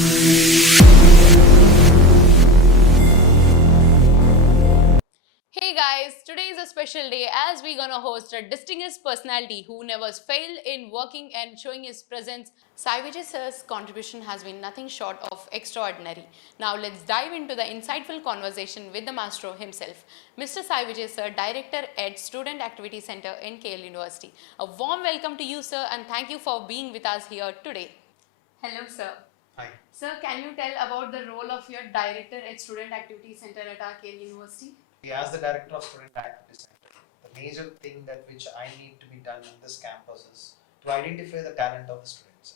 Hey guys, today is a special day as we're gonna host a distinguished personality who never failed in working and showing his presence. Sai Vijay sir's contribution has been nothing short of extraordinary. Now let's dive into the insightful conversation with the maestro himself, Mr. Sai Vijay sir, Director at Student Activity Center in KL University. A warm welcome to you sir and thank you for being with us here today. Hello sir. Hi. Sir, can you tell about the role of your director at Student Activity Center at our KL University? As the director of Student Activity Center, the major thing that which I need to be done in this campus is to identify the talent of the students.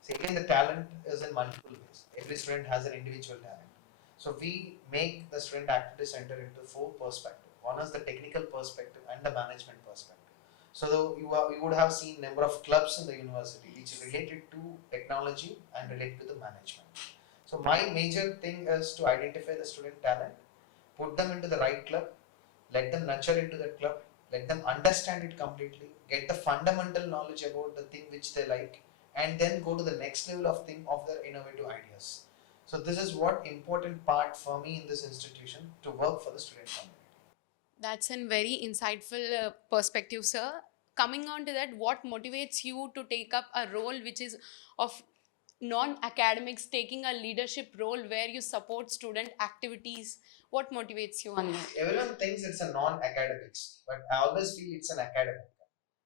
See, again, the talent is in multiple ways. Every student has an individual talent. So we make the Student Activity Center into four perspectives. One is the technical perspective and the management perspective. So you would have seen number of clubs in the university which is related to technology and related to the management. So my major thing is to identify the student talent, put them into the right club, let them nurture into that club, let them understand it completely, get the fundamental knowledge about the thing which they like, and then go to the next level of thing of their innovative ideas. So this is what important part for me in this institution to work for the student community. That's a very insightful perspective, sir. Coming on to that, what motivates you to take up a role which is of non-academics, taking a leadership role where you support student activities? What motivates you on that? Everyone thinks it's a non-academics, but I always feel it's an academic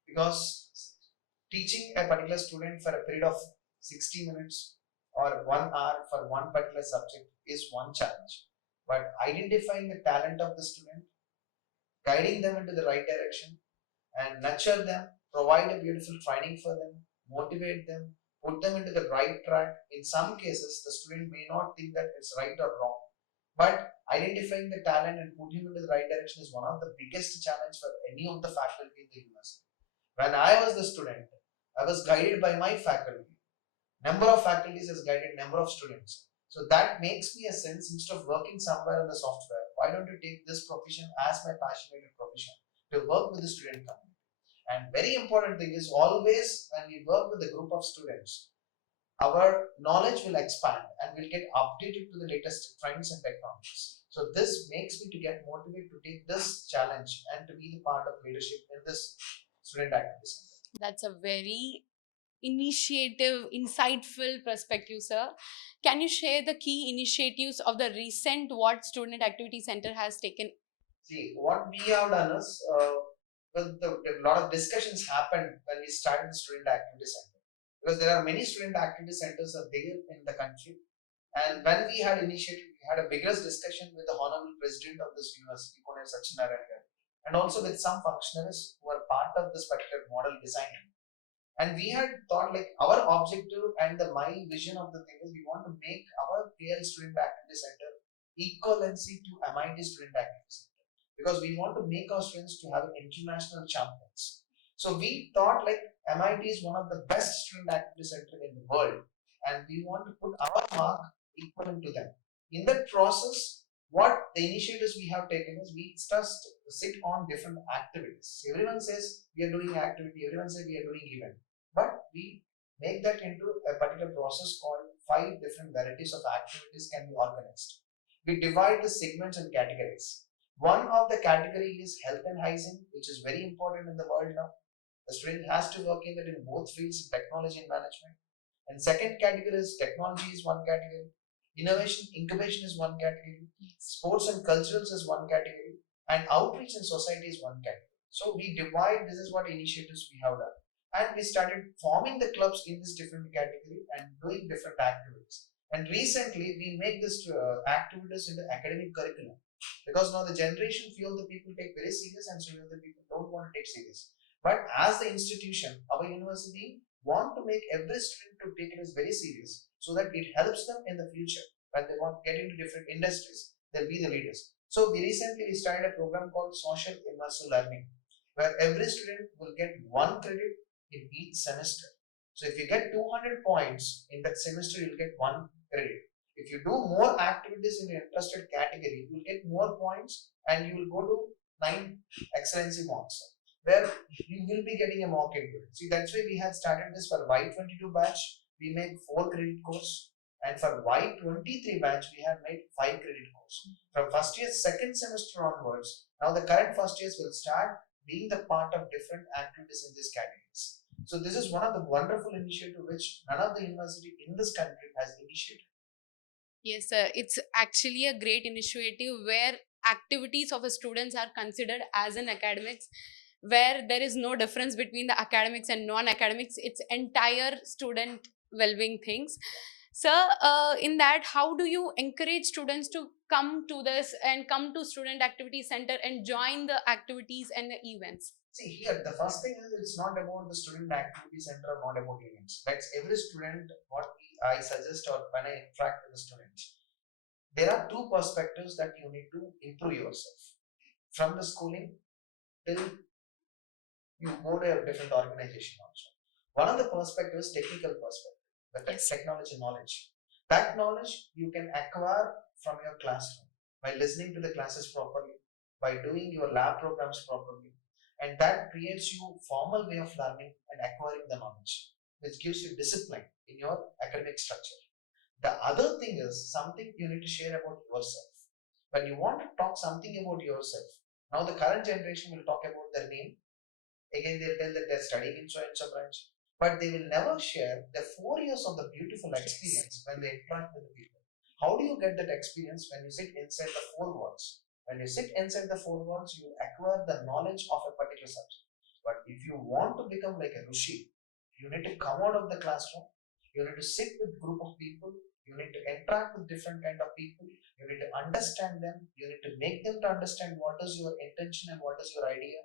because teaching a particular student for a period of 60 minutes or 1 hour for one particular subject is one challenge. But identifying the talent of the student, guiding them into the right direction, and nurture them, provide a beautiful training for them, motivate them, put them into the right track. In some cases, the student may not think that it's right or wrong, but identifying the talent and put him into the right direction is one of the biggest challenge for any of the faculty in the university. When I was the student, I was guided by my faculty. Number of faculties has guided number of students. So that makes me a sense instead of working somewhere in the software, why don't you take this profession as my passionate profession to work with the student community? And very important thing is always when we work with a group of students, our knowledge will expand and will get updated to the latest trends and technologies. So this makes me to get motivated to take this challenge and to be the part of leadership in this student activity center. That's a very initiative, insightful perspective, sir. Can you share the key initiatives of the recent what Student Activity Center has taken? See, what we have done is, a lot of discussions happened when we started the student activity center. Because there are many student activity centers are there in the country. And when we had initiated, we had a vigorous discussion with the Honorable President of this university, Pune Sachinarayan, and also with some functionaries who are part of this particular model design. And we had thought like our objective and my vision of the thing is we want to make our KL Student Activity Center equivalency to MIT Student Activity Center because we want to make our students to have international champions. So we thought like MIT is one of the best student activity center in the world, and we want to put our mark equivalent to them. In that process, what the initiatives we have taken is we just sit on different activities. Everyone says we are doing activity, everyone says we are doing event, but we make that into a particular process called 5 different varieties of activities can be organized. We divide the segments and categories. One of the category is health and hygiene, which is very important in the world now. The student has to work in it in both fields, technology and management. And second category is technology is one category. Innovation, incubation is one category. Sports and culturals is one category. And outreach and society is one category. So we divide, this is what initiatives we have done. And we started forming the clubs in this different category and doing different activities. And recently we make this activities in the academic curriculum because now the generation feel the people take very serious and so the people don't want to take serious. But as the institution, our university want to make every student to take it as very serious so that it helps them in the future when they want to get into different industries, they'll be the leaders. So we recently started a program called social immersive learning where every student will get 1 credit in each semester. So if you get 200 points in that semester, you'll get 1 credit. If you do more activities in your interested category, you will get more points and you will go to 9 excellency marks where you will be getting a mock into it. See, that's why we had started this for Y22 batch. We make 4 credit course And for Y23 batch, we have made 5 credit course. From first year, second semester onwards, now the current first years will start being the part of different activities in these categories. So this is one of the wonderful initiative which none of the university in this country has initiated. Yes, sir. It's actually a great initiative where activities of a students are considered as an academics, where there is no difference between the academics and non-academics. It's entire student well-being things. Sir, in that, how do you encourage students to come to this and come to Student Activity Center and join the activities and the events? See here, the first thing is it's not about the student activity center, not about events. That's every student. I suggest or when I interact with the students, there are two perspectives that you need to improve yourself from the schooling till you go to a different organization also. One of the perspectives, technical perspective, the technology knowledge. That knowledge you can acquire from your classroom by listening to the classes properly, by doing your lab programs properly, and that creates you formal way of learning and acquiring the knowledge, which gives you discipline in your academic structure. The other thing is something you need to share about yourself. When you want to talk something about yourself, now the current generation will talk about their name. Again, they'll tell that they're studying in so and so branch, but they will never share the 4 years of the beautiful experience when they interact with the people. How do you get that experience when you sit inside the four walls? When you sit inside the four walls, you acquire the knowledge of a particular subject. But if you want to become like a Rishi, you need to come out of the classroom. You need to sit with group of people. You need to interact with different kind of people. You need to understand them. You need to make them to understand what is your intention and what is your idea,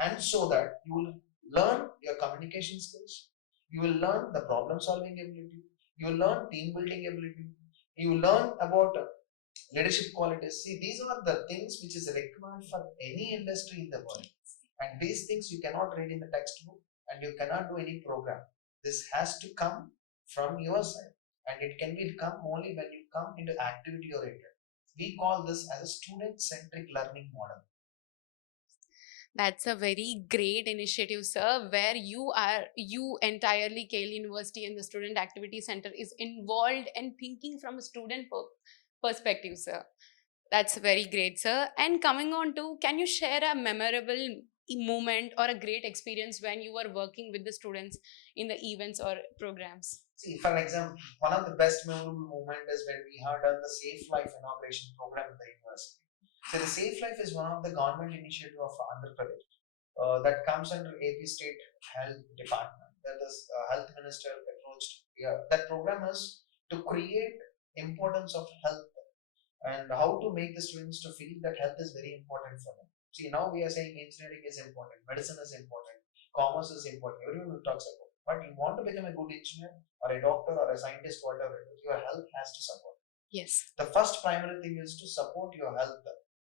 and so that you will learn your communication skills, you will learn the problem solving ability, you will learn team building ability, you will learn about leadership qualities. See, these are the things which is required for any industry in the world, and these things you cannot read in the textbook and you cannot do any program. This has to come from your side, and it can be come only when you come into activity oriented. We call this as a student centric learning model. That's a very great initiative, sir, where you entirely Kale University and the Student Activity Center is involved and thinking from a student perspective, sir. That's very great, sir. And coming on to, can you share a memorable moment or a great experience when you were working with the students in the events or programs? See, for example, one of the best memorable moment is when we have done the Safe Life inauguration program at the university. So the Safe Life is one of the government initiative of Andhra Pradesh that comes under AP State Health Department. That is, Health Minister approached. Yeah, that program is to create importance of health and how to make the students to feel that health is very important for them. See, now we are saying engineering is important, medicine is important, commerce is important. Everyone talks about. But you want to become a good engineer or a doctor or a scientist, whatever, your health has to support. Yes. The first primary thing is to support your health.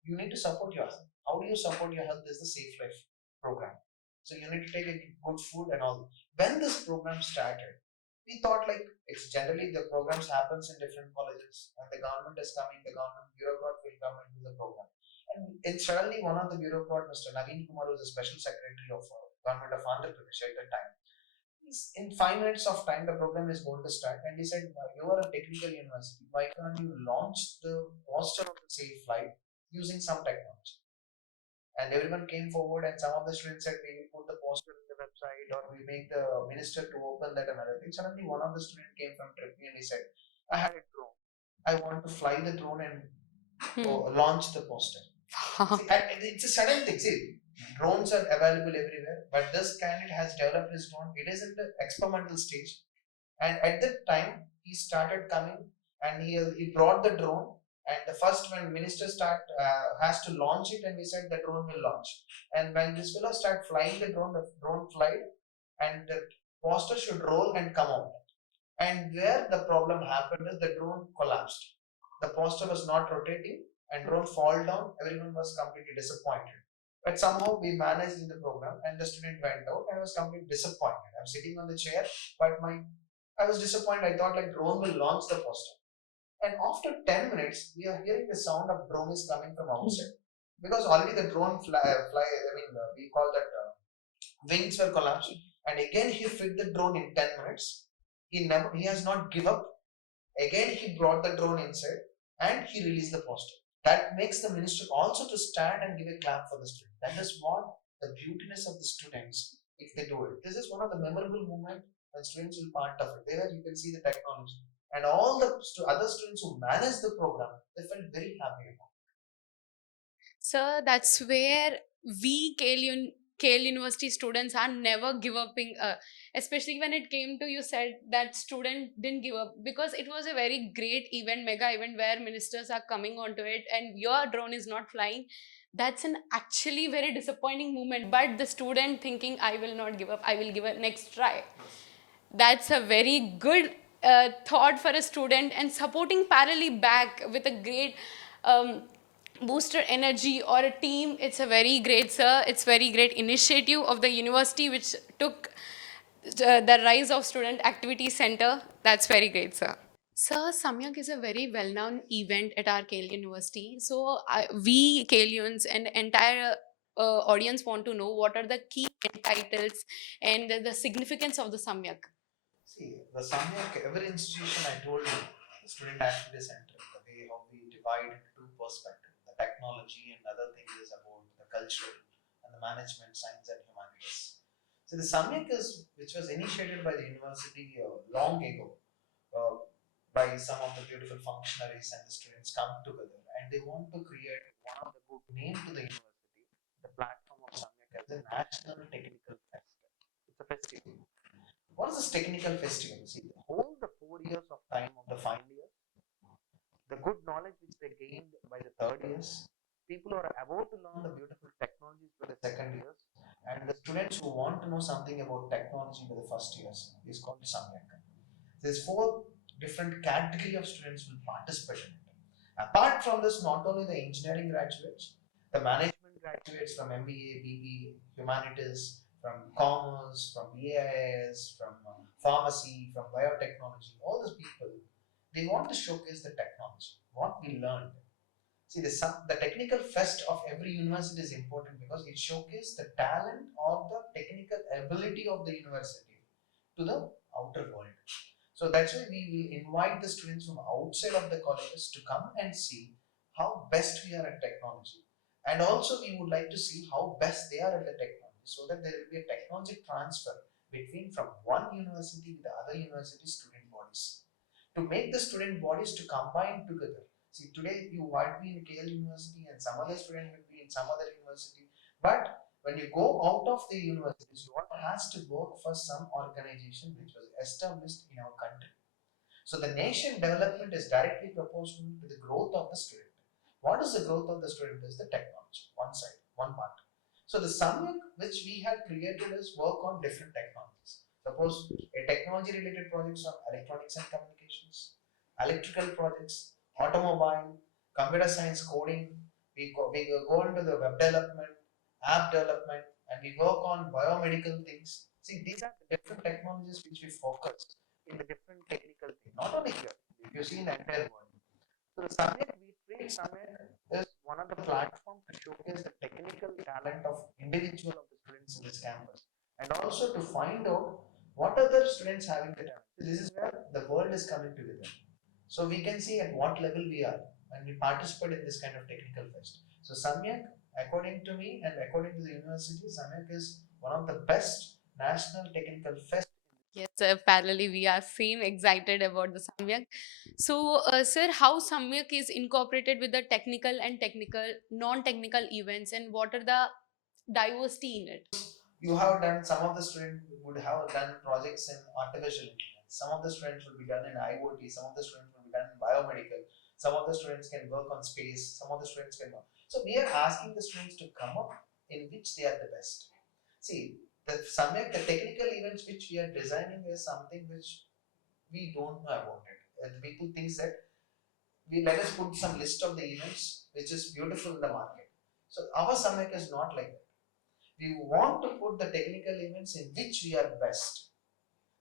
You need to support your health. How do you support your health is the Safe Life program. So you need to take a good food and all. When this program started, we thought like it's generally the programs happens in different colleges and the government is coming, the government bureaucrat will come and do the program. And suddenly one of the bureaucrat, Mr. Naveen Kumar, was the special secretary of government of Andhra Pradesh at that time. In 5 minutes of time, the program is going to start, and he said, "You are a technical university. Why can't you launch the poster of the Safe Flight using some technology?" And everyone came forward, and some of the students said, "We will put the poster on the website, or we make the minister to open that and other thing." Suddenly, one of the students came from Turkey and he said, "I had a drone. I want to fly the drone and launch the poster." See, and it's a sudden thing. See, drones are available everywhere, but this candidate has developed his drone. It is in the experimental stage, and at that time he started coming and he brought the drone. And the first when minister has to launch it, and we said the drone will launch. And when this fellow start flying the drone flied, and the poster should roll and come out. And where the problem happened is the drone collapsed. The poster was not rotating, and drone fall down. Everyone was completely disappointed. But somehow we managed in the program, and the student went out. And I was completely disappointed. I'm sitting on the chair, but I was disappointed. I thought like drone will launch the poster. And after 10 minutes, we are hearing the sound of drone is coming from outside. Because already the drone we call that wings were collapsed. And again, he fit the drone in 10 minutes. He has not give up. Again, he brought the drone inside and he released the poster. That makes the minister also to stand and give a clap for the student. That is what the beautiness of the students if they do it. This is one of the memorable moments when students will part of it. There you can see the technology. And all the other students who managed the program, they felt very happy about it. Sir, that's where we Kale University students are never give upping, especially when it came to, you said that student didn't give up because it was a very great event, mega event where ministers are coming onto it and your drone is not flying. That's an actually very disappointing moment. But the student thinking, I will not give up, I will give a next try. That's a very good thought for a student, and supporting parallelly back with a great booster energy or a team. It's a very great, sir. It's very great initiative of the university which took the rise of student activity center. That's very great, sir. Sir, Samyak is a very well-known event at our Kale University. So we Kalians and entire audience want to know what are the key titles and the significance of the Samyak. See, the Samyak, every institution I told you, the student activity center, the way how we divide into two perspectives, the technology and other thing is about the cultural and the management, science and humanities. So the Samyak is, which was initiated by the university long ago, uh, by some of the beautiful functionaries and the students come together and they want to create one of the good name to the university, the platform of Samyak as a national technical fest. It's a festival. What is this technical festival? See, the whole the 4 years of time of the final year, the good knowledge which they gained by the third years, people who are about to learn the beautiful technologies by the second years, and the students who want to know something about technology by the first years is called Samyak. There's four different category of students will participate in it. Apart from this, not only the engineering graduates, the management graduates from MBA, BBA, humanities, from commerce, from BIS, from pharmacy, from biotechnology, all these people, they want to showcase the technology, what we learned. See, the technical fest of every university is important because it showcases the talent or the technical ability of the university to the outer world. So that's why we will invite the students from outside of the colleges to come and see how best we are at technology. And also we would like to see how best they are at the technology so that there will be a technology transfer between from one university with the other university student bodies to make the student bodies to combine together. See, today you might be in KL University and some other student will be in some other university. But when you go out of the universities, you has to work for some organization which was established in our country. So the nation development is directly proportional to the growth of the student. What is the growth of the student is the technology, one side, one part. So the Samyak which we had created is work on different technologies. Suppose a technology related projects on electronics and communications, electrical projects, automobile, computer science coding, we go into the web development, app development, and we work on biomedical things. See, these are the different technologies which we focus in the different technical thing. Not only here, if you see in the entire world. So the Summit, we treat Summit as one of the platforms to showcase the technical talent of individual of the students in this campus, and also to find out what other students having the talent. So this is where the world is coming together. So we can see at what level we are when we participate in this kind of technical fest. So Samyak, according to me and according to the university, Samyak is one of the best national technical fest. Yes, sir. Parallelly, we are same excited about the Samyak. So, sir, how Samyak is incorporated with the technical and non-technical events, and what are the diversity in it? You have done, some of the students would have done projects in artificial intelligence, some of the students will be done in IoT, some of the students will be done in biomedical, some of the students can work on space, some of the students can work. So we are asking the students to come up in which they are the best. See, the Samyak, the technical events which we are designing is something which we don't know about it. And people think that we let us put some list of the events which is beautiful in the market. So our Samyak is not like that. We want to put the technical events in which we are best.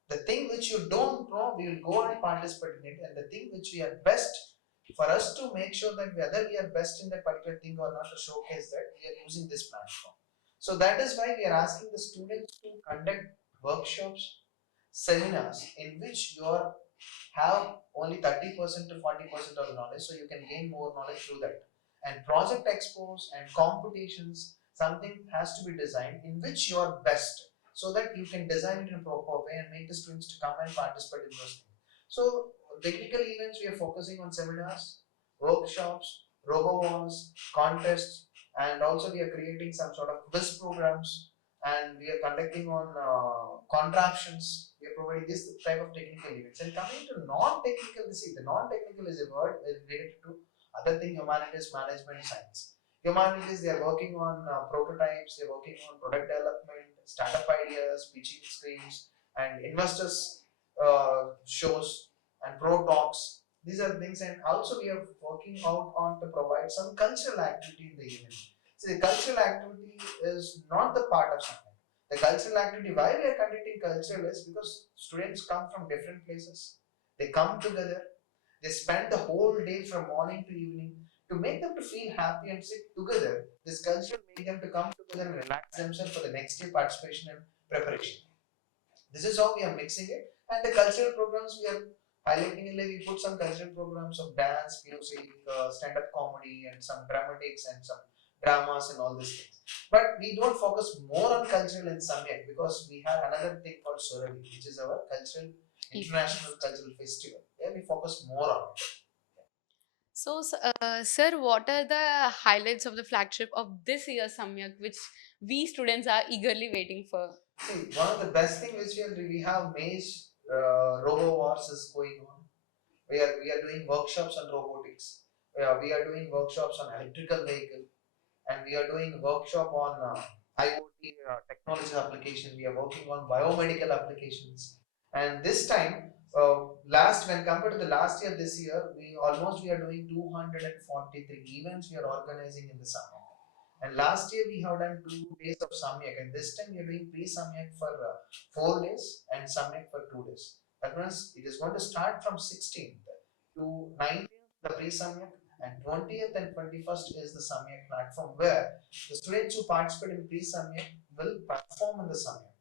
The thing which you don't know, we will go and participate in it, and the thing which we are best, for us to make sure that whether we are best in that particular thing or not, to showcase that we are using this platform. So that is why we are asking the students to conduct workshops, seminars in which your have only 30% to 40% of the knowledge, so you can gain more knowledge through that. And project expos and competitions, something has to be designed in which you are best, so that you can design it in a proper way and make the students to come and participate in those things. So technical events, we are focusing on seminars, workshops, robo walls, contests, and also we are creating some sort of quiz programs, and we are conducting on contraptions. We are providing this type of technical events. And coming to non-technical, the non-technical is a word related to other thing, humanities, management, science. Humanities, they are working on prototypes, they are working on product development, startup ideas, pitching screens, and investors shows and pro talks. These are things, and also we are working out on to provide some cultural activity in the event. So the cultural activity is not the part of something. The cultural activity, why we are conducting cultural is because students come from different places. They come together. They spend the whole day from morning to evening to make them to feel happy and sit together. This culture make them to come together and relax themselves for the next day participation and preparation. This is how we are mixing it. And the cultural programs we are highlighting it, like we put some cultural programs of dance, music, stand-up comedy, and some dramatics and some dramas and all these things. But we don't focus more on cultural in Samyak because we have another thing called Surali, which is our cultural international cultural festival. There we focus more on it. So, sir, what are the highlights of the flagship of this year's Samyak, which we students are eagerly waiting for? See, one of the best things which we have Mage Robo Wars is going on. We are doing workshops on robotics. We are doing workshops on electrical vehicle, and we are doing workshop on IoT technology application. We are working on biomedical applications. And this time, last when compared to the last year, this year we are doing 243 events we are organizing in the summer. And last year we have done 2 days of Samyak, and this time we are doing pre-Samyak for 4 days and Samyak for 2 days. That means it is going to start from 16th to 19th, the pre-Samyak, and 20th and 21st is the Samyak platform where the students who participate in pre-Samyak will perform in the Samyak.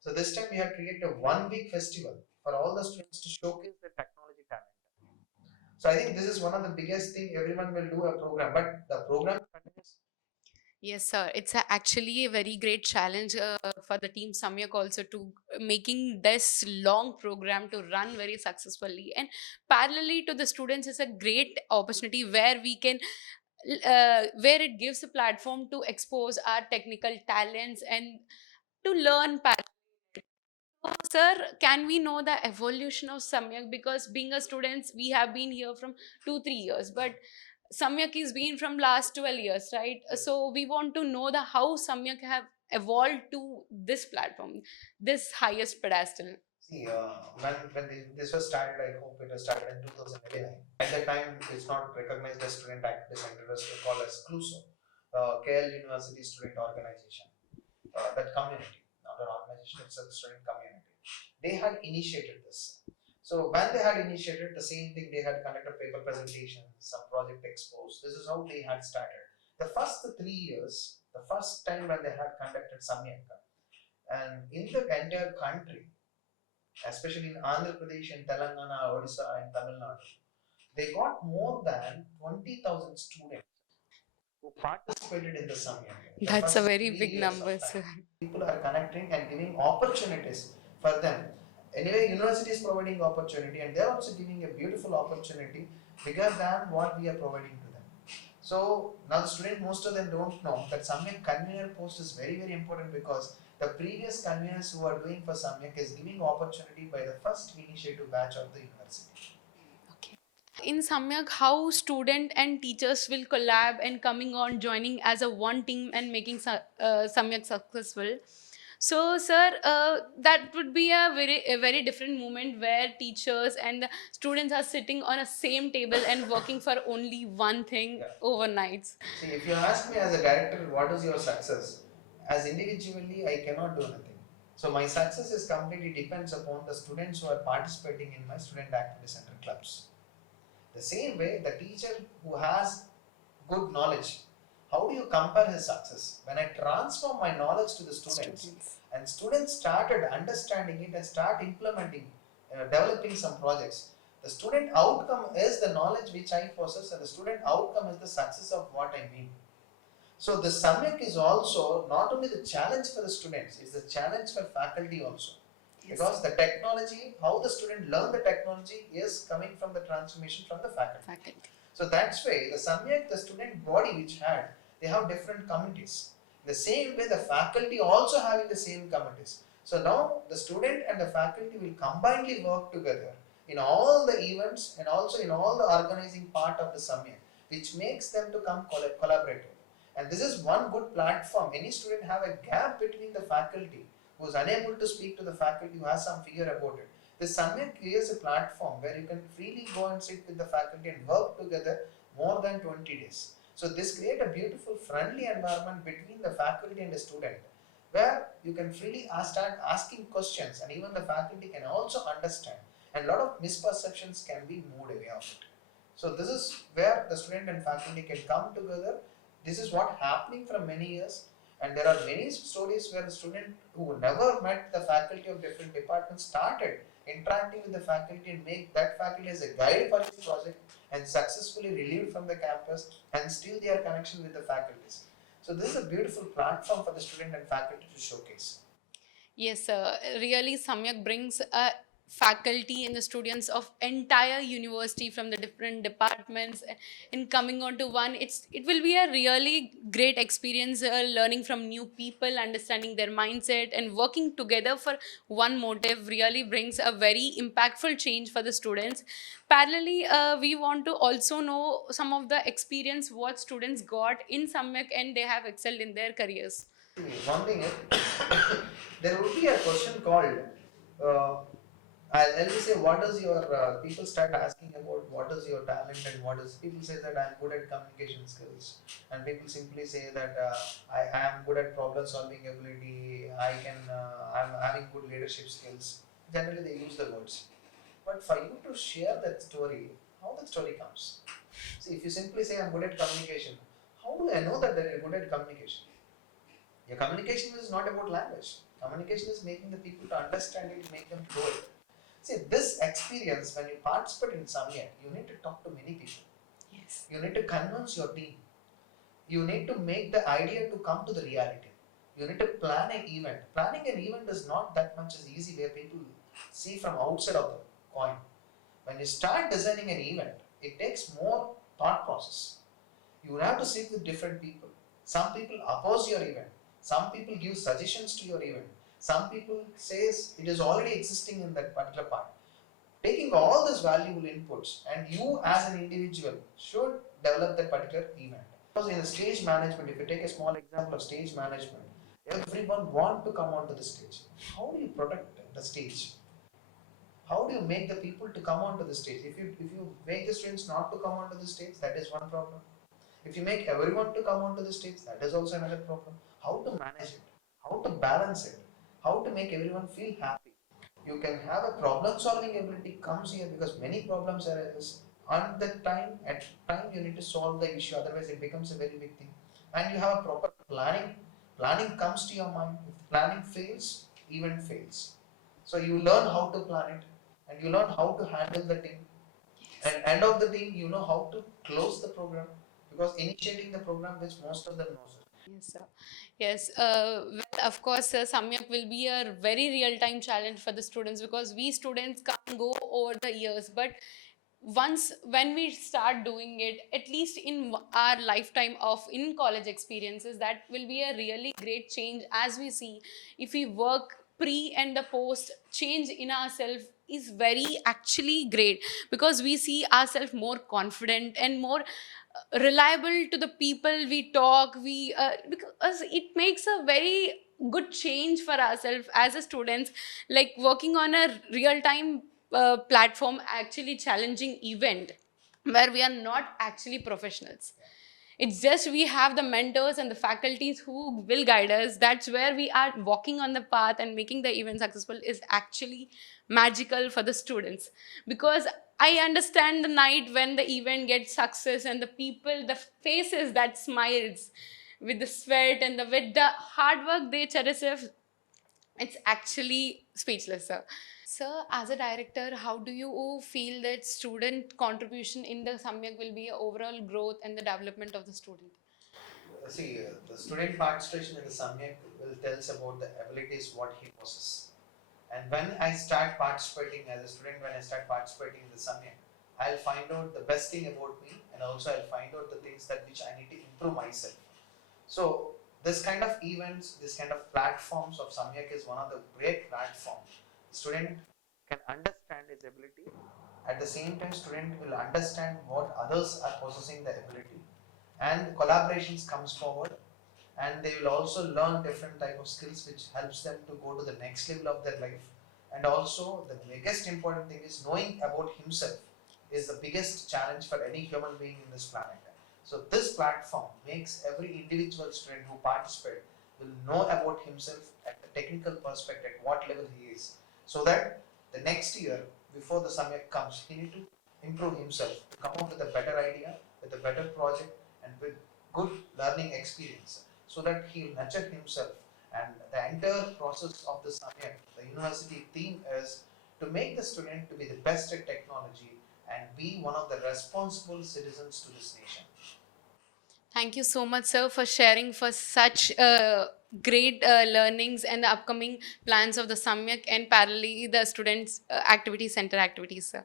So this time we have created a 1 week festival for all the students to showcase their technology talent. So I think this is one of the biggest thing, everyone will do a program, but the program continues. Yes, sir. It's actually a very great challenge for the team Samyak also to making this long program to run very successfully. And parallelly to the students is a great opportunity where we can, where it gives a platform to expose our technical talents and to learn. So, sir, can we know the evolution of Samyak? Because being a student, we have been here from 2 3 years, but Samyak is been from last 12 years, right? So we want to know the how Samyak have evolved to this platform, this highest pedestal. See, this was started, I hope it was started in 2011. At that time, it's not recognized as Student Activity Center, it was called as CLUSO, KL University Student Organization. That community, not an organization, it's a student community. They had initiated this. So when they had initiated the same thing, they had conducted paper presentations, some project expos. This is how they had started. The first 3 years, the first time when they had conducted Samyanka, and in the entire country, especially in Andhra Pradesh and Telangana, Odisha and Tamil Nadu, they got more than 20,000 students who participated in the Samyak. That's a very big number, sir. People are connecting and giving opportunities for them. Anyway, university is providing opportunity, and they're also giving a beautiful opportunity bigger than what we are providing to them. So now the student, most of them don't know that Samyak convener post is very, very important, because the previous conveners who are doing for Samyak is giving opportunity by the first initiative batch of the university. Okay. In Samyak, how student and teachers will collab and coming on joining as a one team and making Samyak successful. So, sir, that would be a very different moment where teachers and the students are sitting on a same table and working for only one thing overnight. See, if you ask me as a director, what is your success? As individually, I cannot do nothing. So my success is completely depends upon the students who are participating in my student activity center clubs. The same way, the teacher who has good knowledge, how do you compare his success? When I transform my knowledge to the students, and students started understanding it and start implementing, developing some projects. The student outcome is the knowledge which I possess, and the student outcome is the success of what I mean. So the Samyak is also not only the challenge for the students, it's the challenge for faculty also. Yes. Because the technology, how the student learn the technology is coming from the transformation from the faculty. So that's why the Samyak, the student body which had, they have different committees. The same way the faculty also having the same committees. So now the student and the faculty will combinedly work together in all the events and also in all the organizing part of the Samyak, which makes them to come collaborative. And this is one good platform. Any student have a gap between the faculty who is unable to speak to the faculty who has some fear about it. This Samyak creates a platform where you can freely go and sit with the faculty and work together more than 20 days. So this creates a beautiful friendly environment between the faculty and the student, where you can freely start asking questions, and even the faculty can also understand, and a lot of misperceptions can be moved away of it. So this is where the student and faculty can come together. This is what happening for many years, and there are many stories where a student who never met the faculty of different departments started interacting with the faculty and make that faculty as a guide for this project and successfully relieved from the campus, and still their connection with the faculties. So this is a beautiful platform for the student and faculty to showcase. Yes, really Samyak brings a faculty and the students of entire university from the different departments in coming on to one. It will be a really great experience, learning from new people, understanding their mindset, and working together for one motive really brings a very impactful change for the students. Parallelly, we want to also know some of the experience what students got in Samyak and they have excelled in their careers. One thing is, there would be a question called, uh, I'll just say, what is your, people start asking about what is your talent and what is, people say that I'm good at communication skills, and people simply say that I am good at problem solving ability, I'm having good leadership skills. Generally they use the words. But for you to share that story, how that story comes? See, if you simply say I'm good at communication, how do I know that you're good at communication? Your communication is not about language. Communication is making the people to understand it, make them grow it. See, this experience, when you participate in Samyak, you need to talk to many people. Yes. You need to convince your team. You need to make the idea to come to the reality. You need to plan an event. Planning an event is not that much as easy where people see from outside of the coin. When you start designing an event, it takes more thought process. You have to sit with different people. Some people oppose your event. Some people give suggestions to your event. Some people says it is already existing in that particular part. Taking all these valuable inputs, and you as an individual should develop that particular event. Because in the stage management, if you take a small example of stage management, everyone want to come onto the stage. How do you protect the stage? How do you make the people to come onto the stage? If you make the students not to come onto the stage, that is one problem. If you make everyone to come onto the stage, that is also another problem. How to manage it? How to balance it? How to make everyone feel happy? You can have a problem solving ability comes here because many problems arise. On that time, at time you need to solve the issue, otherwise it becomes a very big thing. And you have a proper planning. Planning comes to your mind. If planning fails, event fails. So you learn how to plan it, and you learn how to handle the team. And end of the day, you know how to close the program, because initiating the program, which most of them knows it. Yes, sir. Yes. Well, of course, Samyak will be a very real-time challenge for the students because we students can't go over the years. But once when we start doing it, at least in our lifetime of in college experiences, that will be a really great change. As we see, if we work pre and the post, change in ourselves is very actually great because we see ourselves more confident and more reliable to the people we talk. We because it makes a very good change for ourselves as a students, like working on a real time platform, actually challenging event where we are not actually professionals. It's just we have the mentors and the faculties who will guide us. That's where we are walking on the path, and making the event successful is actually magical for the students. Because I understand the night when the event gets success and the people, the faces that smiles with the sweat and with the hard work they cherish, it's actually speechless, sir. Sir, as a director, how do you feel that student contribution in the Samyak will be a overall growth and the development of the student? See, the student participation in the Samyak will tell us about the abilities what he possesses. And when I start participating as a student, when I start participating in the Samyak, I'll find out the best thing about me, and also I'll find out the things that which I need to improve myself. So this kind of events, this kind of platforms of Samyak is one of the great platforms. Student can understand his ability. At the same time, student will understand what others are possessing the ability, and collaborations comes forward, and they will also learn different type of skills which helps them to go to the next level of their life. And also the biggest important thing is knowing about himself is the biggest challenge for any human being in this planet. So this platform makes every individual student who participate will know about himself at the technical perspective, at what level he is, so that the next year before the Samyak comes, he need to improve himself, to come up with a better idea, with a better project, and with good learning experience, so that he will nurture himself. And the entire process of the Samyak, the university theme is to make the student to be the best at technology and be one of the responsible citizens to this nation. Thank you so much, sir, for sharing for such great learnings and the upcoming plans of the Samyak and parallelly the students' activity center activities, sir.